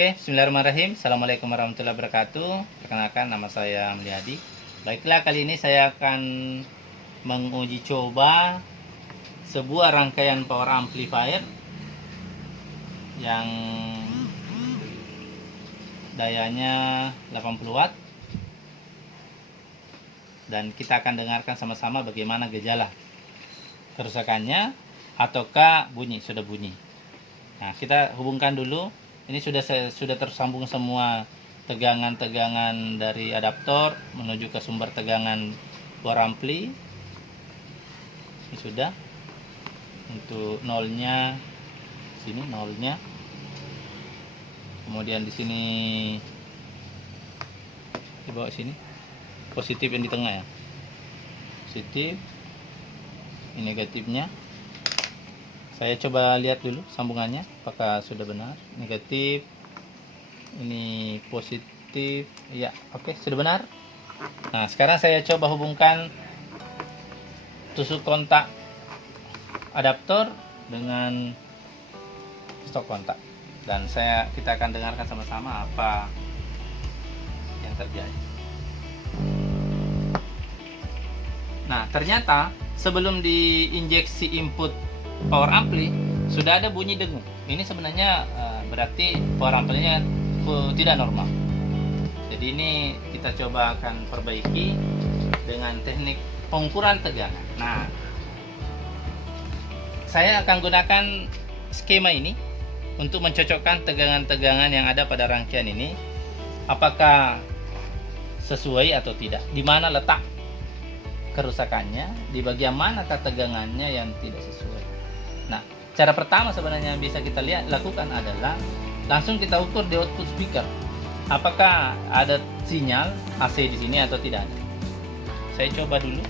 Oke, bismillahirrahmanirrahim. Assalamualaikum warahmatullahi wabarakatuh. Perkenalkan, nama saya Mulyadi. Baiklah, kali ini saya akan menguji coba sebuah rangkaian power amplifier yang dayanya 80 watt. Dan kita akan dengarkan sama-sama bagaimana gejala kerusakannya ataukah sudah bunyi. Nah, kita hubungkan dulu. Ini sudah tersambung semua tegangan-tegangan dari adaptor menuju ke sumber tegangan power ampli. Ini sudah. Untuk nolnya sini nolnya. Kemudian di sini di bawah sini positif yang di tengah ya. Positif. Ini negatifnya. Saya coba lihat dulu sambungannya apakah sudah benar. Negatif, ini positif, ya oke, sudah benar. Nah, sekarang saya coba hubungkan tusuk kontak adaptor dengan stok kontak, dan kita akan dengarkan sama-sama apa yang terjadi. Nah, ternyata sebelum diinjeksi input power ampli sudah ada bunyi dengung. Ini sebenarnya berarti power amplinya tidak normal. Jadi ini kita coba akan perbaiki dengan teknik pengukuran tegangan. Nah, saya akan gunakan skema ini untuk mencocokkan tegangan-tegangan yang ada pada rangkaian ini, apakah sesuai atau tidak, di mana letak kerusakannya, di bagian mana tegangannya yang tidak sesuai. Nah, cara pertama sebenarnya yang bisa kita lakukan adalah langsung kita ukur di output speaker. Apakah ada sinyal AC di sini atau tidak ada. Saya coba dulu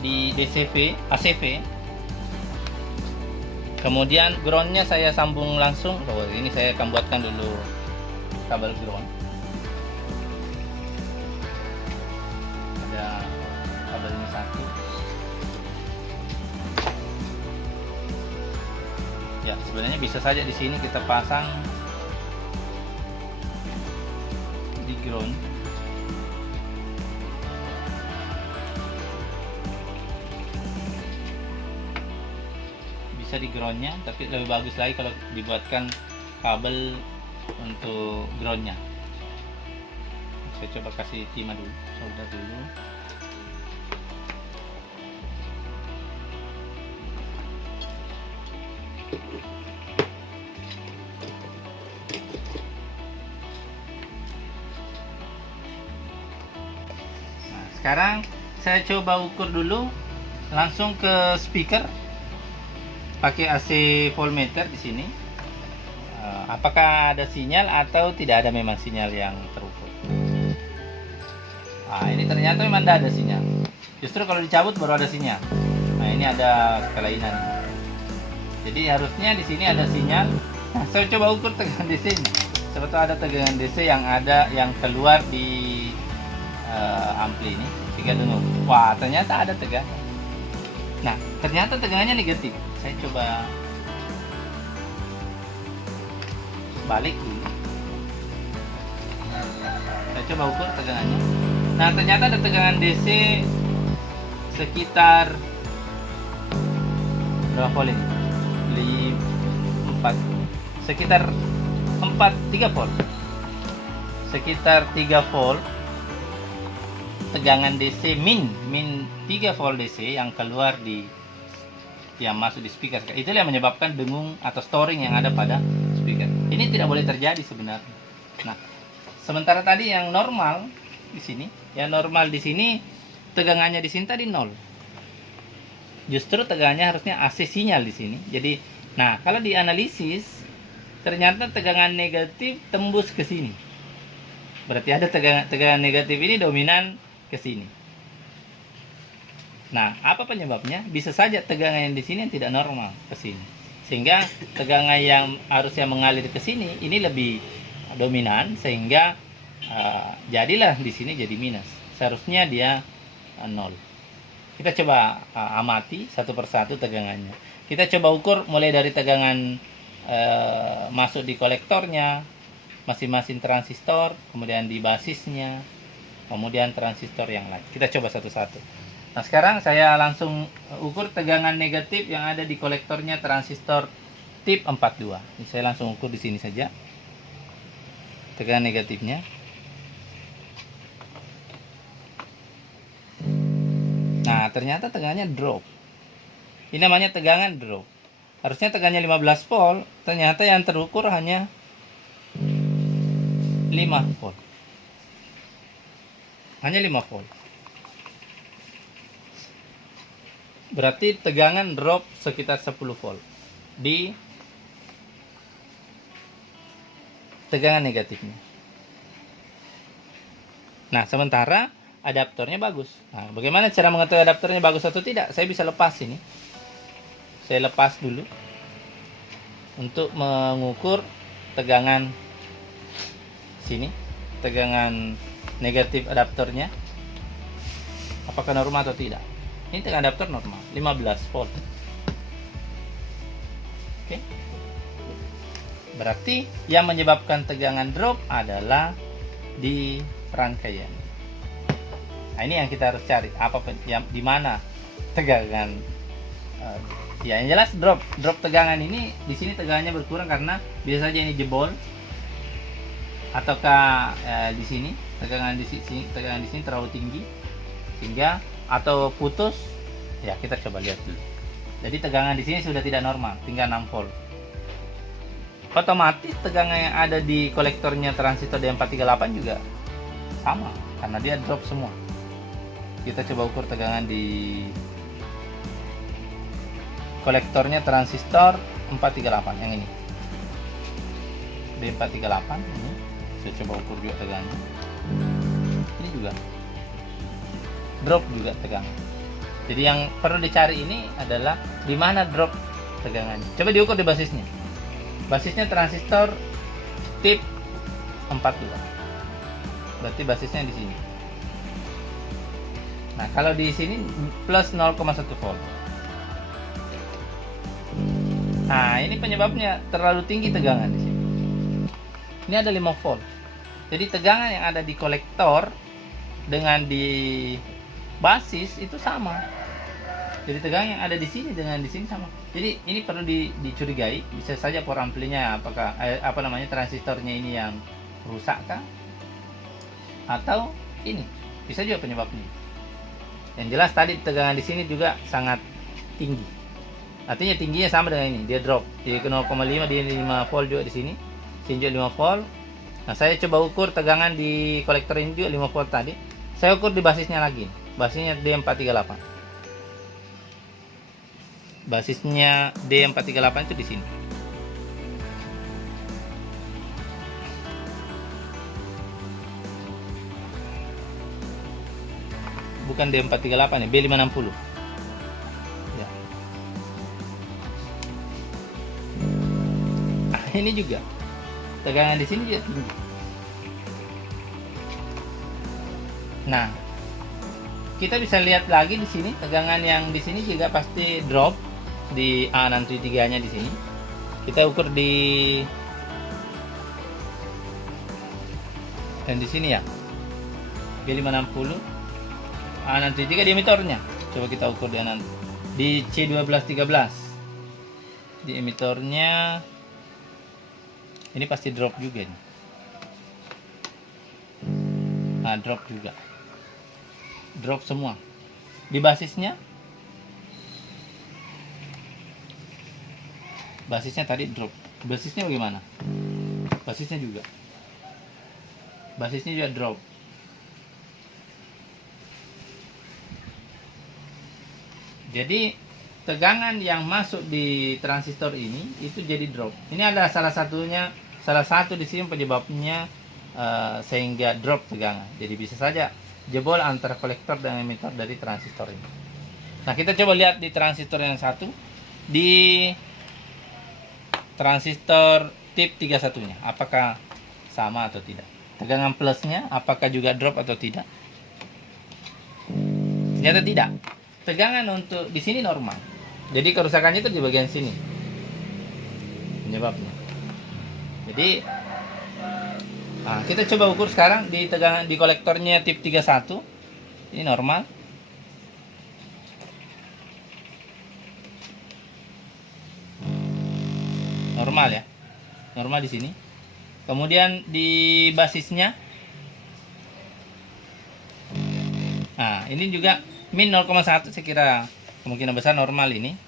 di ACV. Kemudian groundnya saya sambung langsung. Ini saya akan buatkan dulu kabel ground. Ada kabel ini satu. Ya, sebenarnya bisa saja di sini kita pasang di ground. Bisa di groundnya, tapi lebih bagus lagi kalau dibuatkan kabel untuk groundnya. Saya coba kasih timah dulu, solder dulu. Nah, sekarang saya coba ukur dulu langsung ke speaker pakai AC voltmeter di sini. Apakah ada sinyal atau tidak ada memang sinyal yang terukur. Nah, ini ternyata memang tidak ada sinyal. Justru kalau dicabut baru ada sinyal. Nah, ini ada kelainan. Jadi harusnya di sini ada sinyal. Nah, saya coba ukur tegangan DC-nya. Sebetulnya ada tegangan DC yang keluar di ampli ini, sehingga dengung. Wah, ternyata ada tegangan. Nah, ternyata tegangannya negatif. Saya coba balik dulu. Saya coba ukur tegangannya. Nah, ternyata ada tegangan DC sekitar berapa volt ini? 4, sekitar 3 volt. Sekitar 3 volt tegangan DC min 3 volt DC yang keluar yang masuk di speaker. Itulah yang menyebabkan dengung atau storing yang ada pada speaker. Ini tidak boleh terjadi sebenarnya. Nah, sementara tadi yang normal di sini, tegangannya di sini tadi 0. Justru tegangannya harusnya AC sinyal di sini. Jadi, nah, kalau dianalisis ternyata tegangan negatif tembus ke sini. Berarti ada tegangan negatif ini dominan ke sini. Nah, apa penyebabnya? Bisa saja tegangan yang di sini yang tidak normal ke sini. Sehingga tegangan yang harusnya mengalir ke sini ini lebih dominan, sehingga jadilah di sini jadi minus. Seharusnya dia 0. Kita coba amati satu persatu tegangannya. Kita coba ukur mulai dari tegangan masuk di kolektornya masing-masing transistor, kemudian di basisnya, kemudian transistor yang lain. Kita coba satu-satu. Nah, sekarang saya langsung ukur tegangan negatif yang ada di kolektornya transistor tip 42. Ini saya langsung ukur di sini saja. Tegangan negatifnya. Nah, ternyata tegangannya drop. Ini namanya tegangan drop. Harusnya tegangannya 15 volt, ternyata yang terukur hanya 5 volt. Hanya 5 volt. Berarti tegangan drop sekitar 10 volt di tegangan negatifnya. Nah, sementara adaptornya bagus. Nah, bagaimana cara mengetahui adaptornya bagus atau tidak? Saya bisa lepas ini. Saya lepas dulu untuk mengukur tegangan sini, tegangan negatif adaptornya apakah normal atau tidak. Ini tegangan adaptor normal 15 volt. Oke. Berarti yang menyebabkan tegangan drop adalah di rangkaian. Nah, ini yang kita harus cari, apa yang di mana tegangan ya yang jelas drop tegangan ini di sini tegangannya berkurang karena bisa saja ini jebol, ataukah di sini tegangan di sini terlalu tinggi sehingga atau putus. Ya, kita coba lihat dulu. Jadi tegangan di sini sudah tidak normal, tinggal 6 volt. Otomatis tegangan yang ada di kolektornya transistor D438 juga sama karena dia drop semua. Kita coba ukur tegangan di kolektornya transistor 438 yang ini. D438 ini. Saya coba ukur juga tegangannya. Ini juga drop juga tegangan. Jadi yang perlu dicari ini adalah di mana drop tegangannya. Coba diukur di basisnya. Basisnya transistor tip 42. Berarti basisnya di sini. Nah, kalau di sini plus 0,1 volt. Nah, ini penyebabnya terlalu tinggi tegangan di sini. Ini ada 5 volt. Jadi tegangan yang ada di kolektor dengan di basis itu sama. Jadi tegangan yang ada di sini dengan di sini sama. Jadi ini perlu dicurigai, bisa saja power amplinya apakah transistornya ini yang rusak kah? Atau ini bisa juga penyebabnya. Yang jelas tadi tegangan di sini juga sangat tinggi. Artinya tingginya sama dengan ini, dia drop. Di 0,5 dia 5 volt juga di sini. Sini juga 5 volt. Nah, saya coba ukur tegangan di kolektor ini juga 5 volt tadi. Saya ukur di basisnya lagi. Basisnya D438. Basisnya D438 itu di sini. Bukan D438 ya, B560. Ya. Nah, ini juga tegangan di sini juga tinggi. Nah, kita bisa lihat lagi di sini tegangan yang di sini juga pasti drop di A63-nya di sini. Kita ukur dan di sini ya. B560 A63 di emitornya. Coba kita ukur di C1213. Di emitornya ini pasti drop juga nih. Nah, drop juga. Drop semua. Di basisnya tadi drop. Basisnya bagaimana? Basisnya juga drop. Jadi tegangan yang masuk di transistor ini itu jadi drop. Ini adalah salah satu di sini penyebabnya sehingga drop tegangan. Jadi bisa saja jebol antara kolektor dan emitor dari transistor ini. Nah, kita coba lihat di transistor yang satu, di transistor tip 31-nya, apakah sama atau tidak. Tegangan plusnya apakah juga drop atau tidak. Ternyata tidak. Tegangan untuk di sini normal. Jadi kerusakannya itu di bagian sini. penyebabnya. Jadi kita coba ukur sekarang di tegangan di kolektornya tip 31. Ini normal. Normal ya. Normal di sini. Kemudian di basisnya. Nah, ini juga min 0,1 saya kira kemungkinan besar normal ini.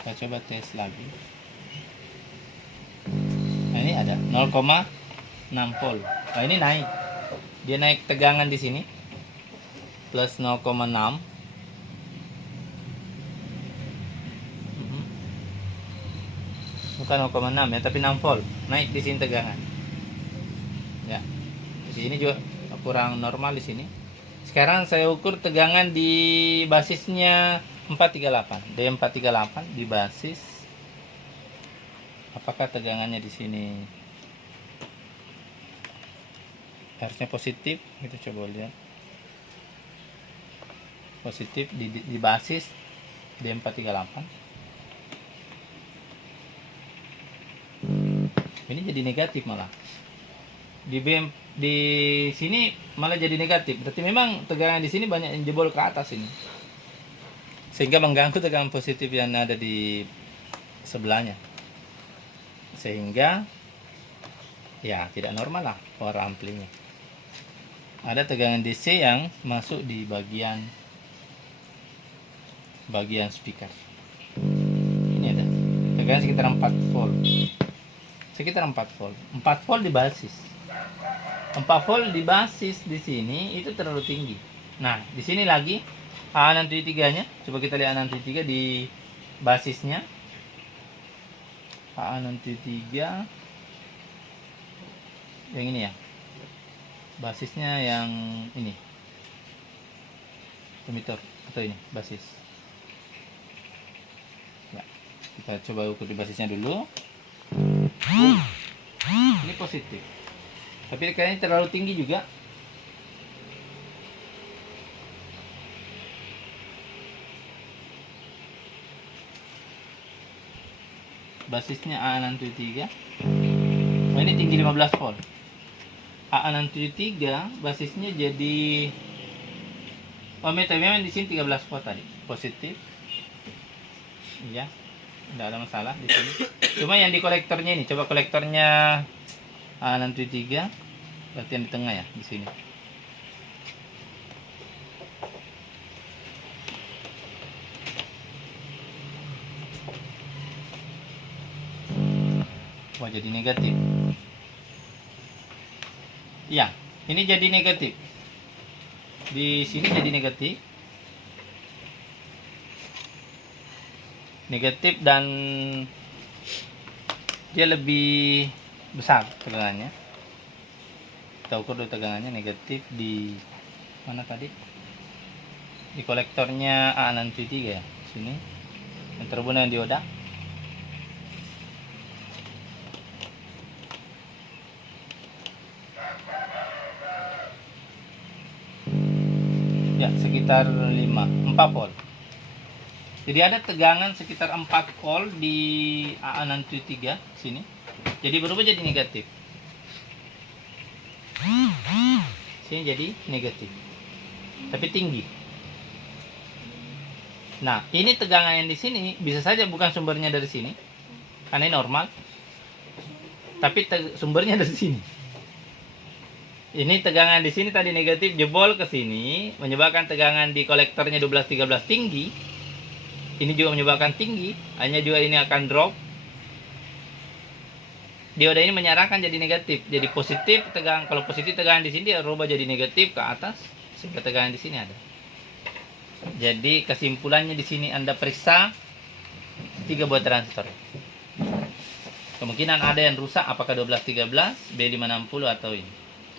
Kita coba tes lagi. Nah, ini ada 0,6 volt. Nah, ini naik. Dia naik tegangan di sini. Plus 0,6. Bukan 0,6 ya, tapi 6 volt. Naik di sini tegangan. Ya. Di sini juga kurang normal di sini. Sekarang saya ukur tegangan di basisnya 438. D438 di basis. Apakah tegangannya di sini harusnya positif? Kita coba lihat. Positif di basis D438. Ini jadi negatif malah. Di sini malah jadi negatif. Berarti memang tegangan di sini banyak yang jebol ke atas ini. Sehingga mengganggu tegangan positif yang ada di sebelahnya. Sehingga ya tidak normal lah power amplinya. Ada tegangan DC yang masuk di bagian speaker. Ini ada tegangan sekitar 4 volt. Sekitar 4 volt. 4 volt di basis. 4 volt di basis di sini itu terlalu tinggi. Nah, di sini lagi AA673-nya. Coba kita lihat AA673 di basisnya. AA673 yang ini ya. Basisnya yang ini. Emitor atau ini basis. Ya, kita coba ukur di basisnya dulu. Ini positif. Tapi kayaknya terlalu tinggi juga. Basisnya AA673. Oh, ini tinggi 15 volt. AA673 basisnya jadi memang di sini 13 volt tadi. Positif. Iya. Tidak ada masalah di sini. Cuma yang di kolektornya ini, coba kolektornya AA673, berarti yang di tengah ya, di sini. Wah, jadi negatif. Ya, ini jadi negatif. Di sini jadi negatif. Negatif dan dia lebih besar tegangannya. Kita ukur dulu tegangannya negatif di mana tadi? Di kolektornya AA673 ya, sini. Yang terhubung dengan dioda. Ya, sekitar 4 volt. Jadi ada tegangan sekitar 4 volt di AA673 sini. Jadi berubah jadi negatif. Sini jadi negatif. Tapi tinggi. Nah, ini tegangan yang di sini bisa saja bukan sumbernya dari sini. Karena ini normal. Tapi sumbernya dari sini. Ini tegangan di sini tadi negatif jebol ke sini menyebabkan tegangan di kolektornya 12-13 tinggi. Ini juga menyebabkan tinggi, hanya juga ini akan drop. Dioda ini menyarankan jadi negatif, jadi positif tegangan. Kalau positif tegangan di sini dia rubah jadi negatif ke atas, sehingga tegangan di sini ada. Jadi kesimpulannya di sini Anda periksa 3 buah transistor. Kemungkinan ada yang rusak, apakah 12-13, B560 atau ini.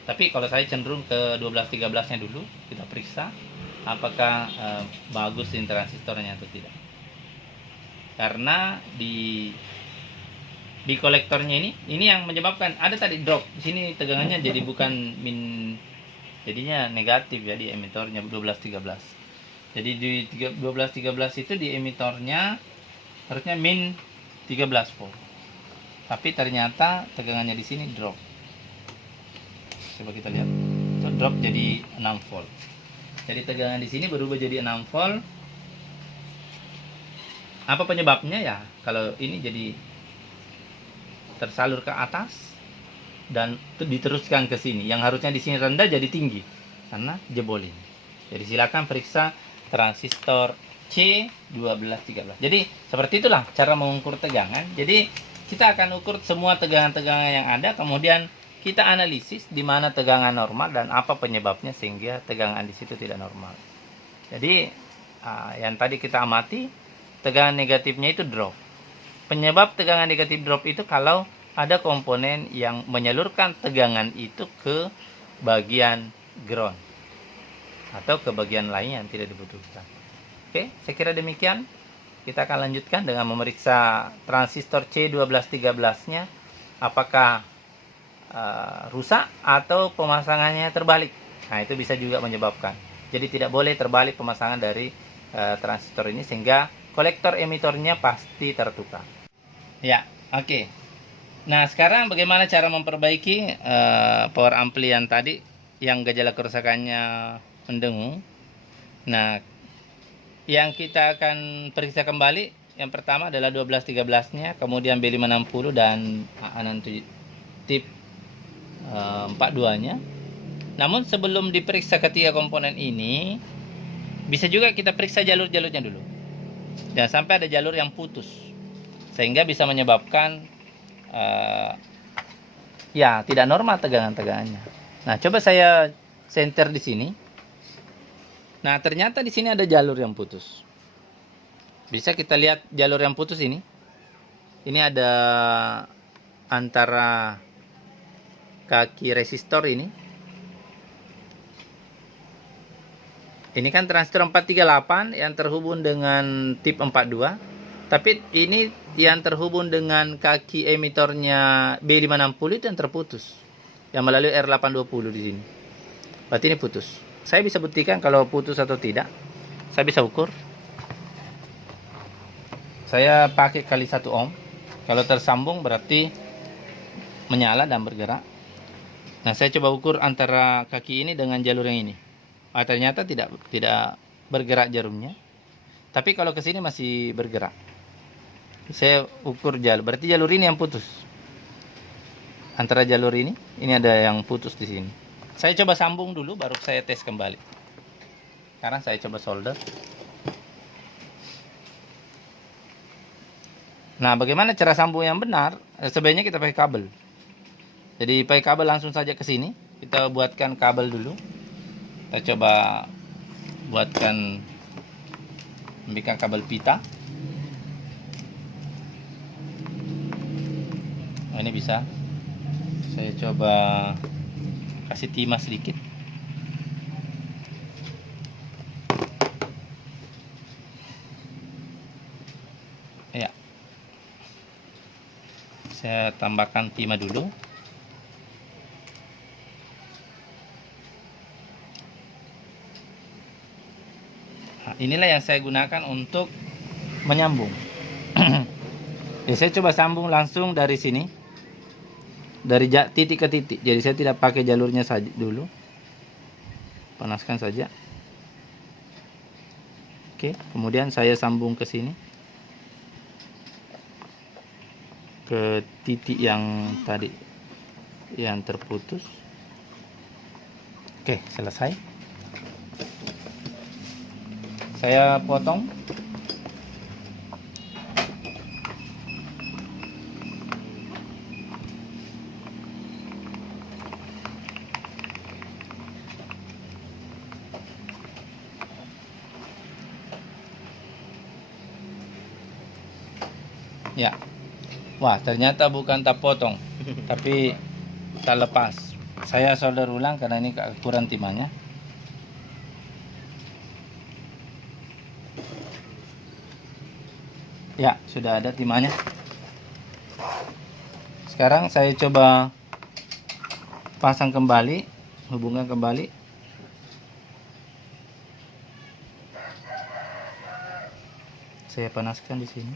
Tapi kalau saya cenderung ke 12-13-nya dulu, kita periksa apakah bagus ini transistornya atau tidak. Karena di di kolektornya ini yang menyebabkan ada tadi drop di sini, tegangannya jadi bukan min, jadinya negatif ya di emitornya 12-13. Jadi di 12-13 itu di emitornya harusnya min 13 volt. Tapi ternyata tegangannya di sini drop. Coba kita lihat. Itu drop jadi 6 volt. Jadi tegangan di sini berubah jadi 6 volt. Apa penyebabnya ya? Kalau ini jadi tersalur ke atas dan diteruskan ke sini. Yang harusnya di sini rendah jadi tinggi karena jebolin. Jadi silakan periksa transistor C1213. Jadi seperti itulah cara mengukur tegangan. Jadi kita akan ukur semua tegangan-tegangan yang ada, kemudian kita analisis di mana tegangan normal dan apa penyebabnya sehingga tegangan di situ tidak normal. Jadi yang tadi kita amati, tegangan negatifnya itu drop. Penyebab tegangan negatif drop itu kalau ada komponen yang menyalurkan tegangan itu ke bagian ground atau ke bagian lain yang tidak dibutuhkan. Oke, saya kira demikian. Kita akan lanjutkan dengan memeriksa transistor C1213-nya apakah rusak atau pemasangannya terbalik. Nah, itu bisa juga menyebabkan. Jadi tidak boleh terbalik pemasangan dari transistor ini sehingga kolektor emitornya pasti tertukar. Ya, oke. Nah, sekarang bagaimana cara memperbaiki power ampli yang tadi yang gejala kerusakannya mendengung. Nah, yang kita akan periksa kembali yang pertama adalah 1213-nya, kemudian B560 dan tip 42-nya. Namun sebelum diperiksa ketiga komponen ini, bisa juga kita periksa jalur-jalurnya dulu. Jangan sampai ada jalur yang putus, sehingga bisa menyebabkan ya tidak normal tegangannya. Nah, coba saya center di sini. Nah, ternyata di sini ada jalur yang putus. Bisa kita lihat jalur yang putus ini. Ini ada antara kaki resistor ini. Ini kan transistor 438 yang terhubung dengan tip 42. Tapi ini yang terhubung dengan kaki emitornya B560 itu yang terputus. Yang melalui R820 di sini. Berarti ini putus. Saya bisa buktikan kalau putus atau tidak. Saya bisa ukur. Saya pakai kali 1 ohm. Kalau tersambung berarti menyala dan bergerak. Nah, saya coba ukur antara kaki ini dengan jalur yang ini. Ternyata tidak bergerak jarumnya. Tapi kalau ke sini masih bergerak. Saya ukur jalur. Berarti jalur ini yang putus. Antara jalur ini ada yang putus di sini. Saya coba sambung dulu, baru saya tes kembali. Sekarang saya coba solder. Nah, bagaimana cara sambung yang benar? Sebaiknya kita pakai kabel. Jadi pakai kabel langsung saja ke sini. Kita buatkan kabel dulu. Kita coba buatkan, ambilkan kabel pita. Nah, ini bisa. Saya coba kasih timah sedikit. Ya. Saya tambahkan timah dulu. Nah, inilah yang saya gunakan untuk menyambung. Saya coba sambung langsung dari sini. Dari titik ke titik. Jadi saya tidak pakai jalurnya saja dulu. Panaskan saja. Oke, kemudian saya sambung ke sini. Ke titik yang tadi yang terputus. Oke, selesai. Saya potong. Ya. Wah, ternyata bukan tak potong, tapi tak lepas. Saya solder ulang karena ini kekurangan timahnya. Ya, sudah ada timahnya. Sekarang saya coba pasang kembali, hubungkan kembali. Saya panaskan di sini.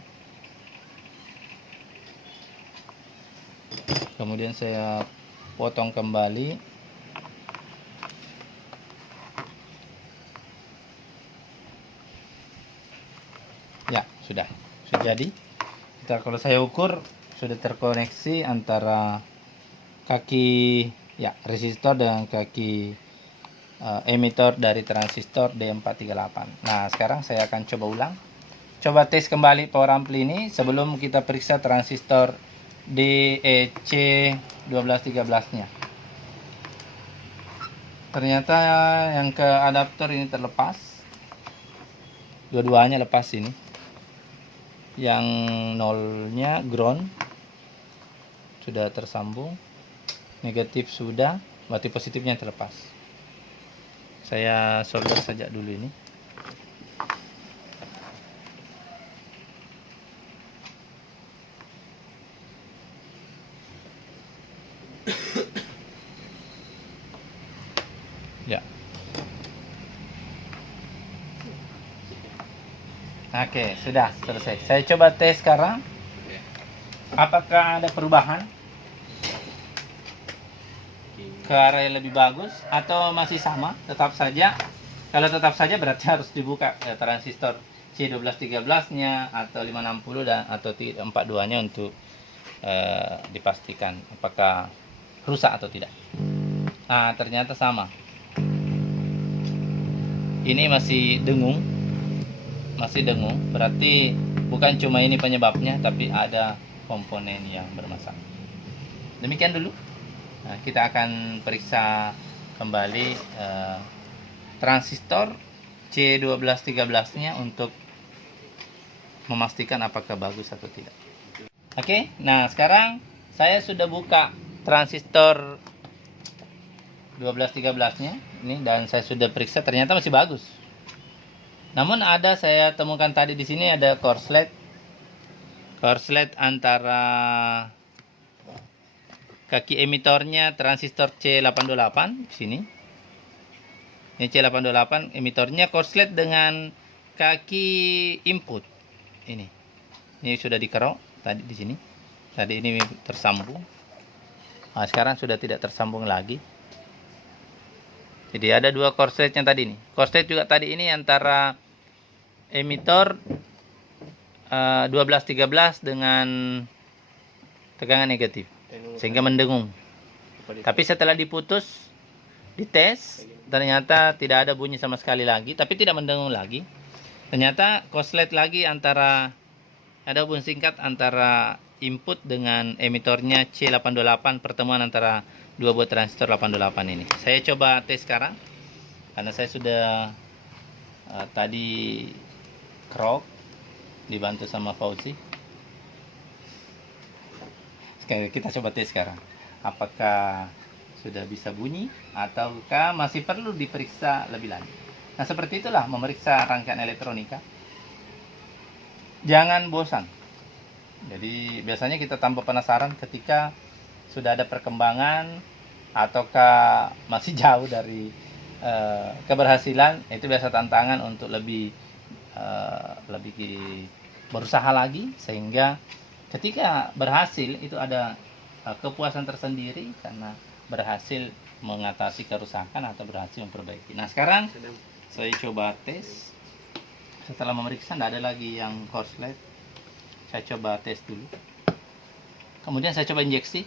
Kemudian saya potong kembali. Ya, sudah jadi. Kalau saya ukur sudah terkoneksi antara kaki resistor dengan kaki emitor dari transistor D438. Nah, sekarang saya akan coba ulang. Coba tes kembali power ampli ini sebelum kita periksa transistor C1213-nya. Ternyata yang ke adaptor ini terlepas. Dua-duanya lepas ini. Yang nolnya ground sudah tersambung. Negatif sudah, berarti positifnya terlepas. Saya solder saja dulu ini. Ya. Oke, sudah selesai. Saya coba tes sekarang. Apakah ada perubahan ke arah yang lebih bagus atau masih sama? Tetap saja. Kalau tetap saja berarti harus dibuka transistor C1213-nya atau 560 dan atau 42-nya untuk dipastikan apakah rusak atau tidak. Nah, ternyata sama. Ini masih dengung, berarti bukan cuma ini penyebabnya, tapi ada komponen yang bermasalah. Demikian dulu. Nah, kita akan periksa kembali transistor C1213-nya untuk memastikan apakah bagus atau tidak. Oke, nah sekarang saya sudah buka transistor 1213-nya ini dan saya sudah periksa, ternyata masih bagus. Namun saya temukan tadi di sini ada korslet antara kaki emitornya transistor C828 di sini. Ini C828 emitornya korslet dengan kaki input ini. Ini sudah dikerok tadi di sini. Tadi ini tersambung. Nah, sekarang sudah tidak tersambung lagi. Jadi ada dua korsletnya tadi nih. Korslet juga tadi ini antara emitor 1213 dengan tegangan negatif sehingga mendengung. Tapi setelah diputus, dites, ternyata tidak ada bunyi sama sekali lagi, tapi tidak mendengung lagi. Ternyata korslet lagi antara ada hubungan singkat antara input dengan emitornya C828, pertemuan antara dua buah transistor 828 ini. Saya coba tes sekarang karena saya sudah tadi krok dibantu sama Fauzi. Kita coba tes sekarang apakah sudah bisa bunyi ataukah masih perlu diperiksa lebih lanjut. Nah, seperti itulah memeriksa rangkaian elektronika. Jangan bosan. Jadi biasanya kita tambah penasaran ketika sudah ada perkembangan ataukah masih jauh dari keberhasilan. Itu biasa tantangan untuk lebih berusaha lagi, sehingga ketika berhasil itu ada kepuasan tersendiri karena berhasil mengatasi kerusakan atau berhasil memperbaiki. Nah, sekarang saya coba tes. Setelah memeriksa tidak ada lagi yang korslet, saya coba tes dulu. Kemudian saya coba injeksi.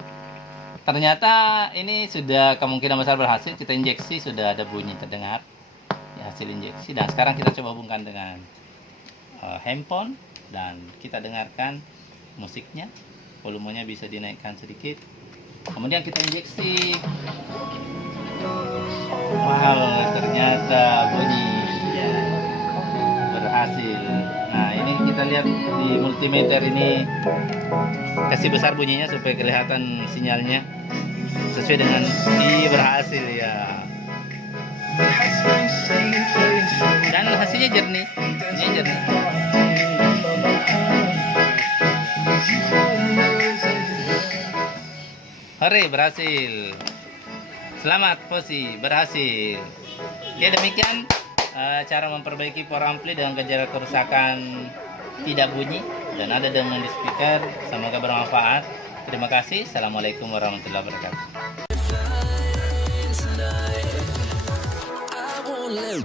Ternyata ini sudah kemungkinan besar berhasil. Kita injeksi, sudah ada bunyi terdengar ya, hasil injeksi. Dan sekarang kita coba hubungkan dengan handphone dan kita dengarkan musiknya. Volumenya bisa dinaikkan sedikit. Kemudian kita injeksi. Wow, ternyata bunyi berhasil. Nah, ini kita lihat di multimeter ini, kasih besar bunyinya supaya kelihatan sinyalnya sesuai dengan berhasil ya. Dan hasilnya jernih. Ini jernih. Hore, berhasil. Selamat Posi, berhasil. Oke, demikian cara memperbaiki power ampli dengan gejala kerusakan tidak bunyi dan ada dengan di speaker. Semoga bermanfaat. Terima kasih. Assalamualaikum warahmatullahi wabarakatuh. I won't let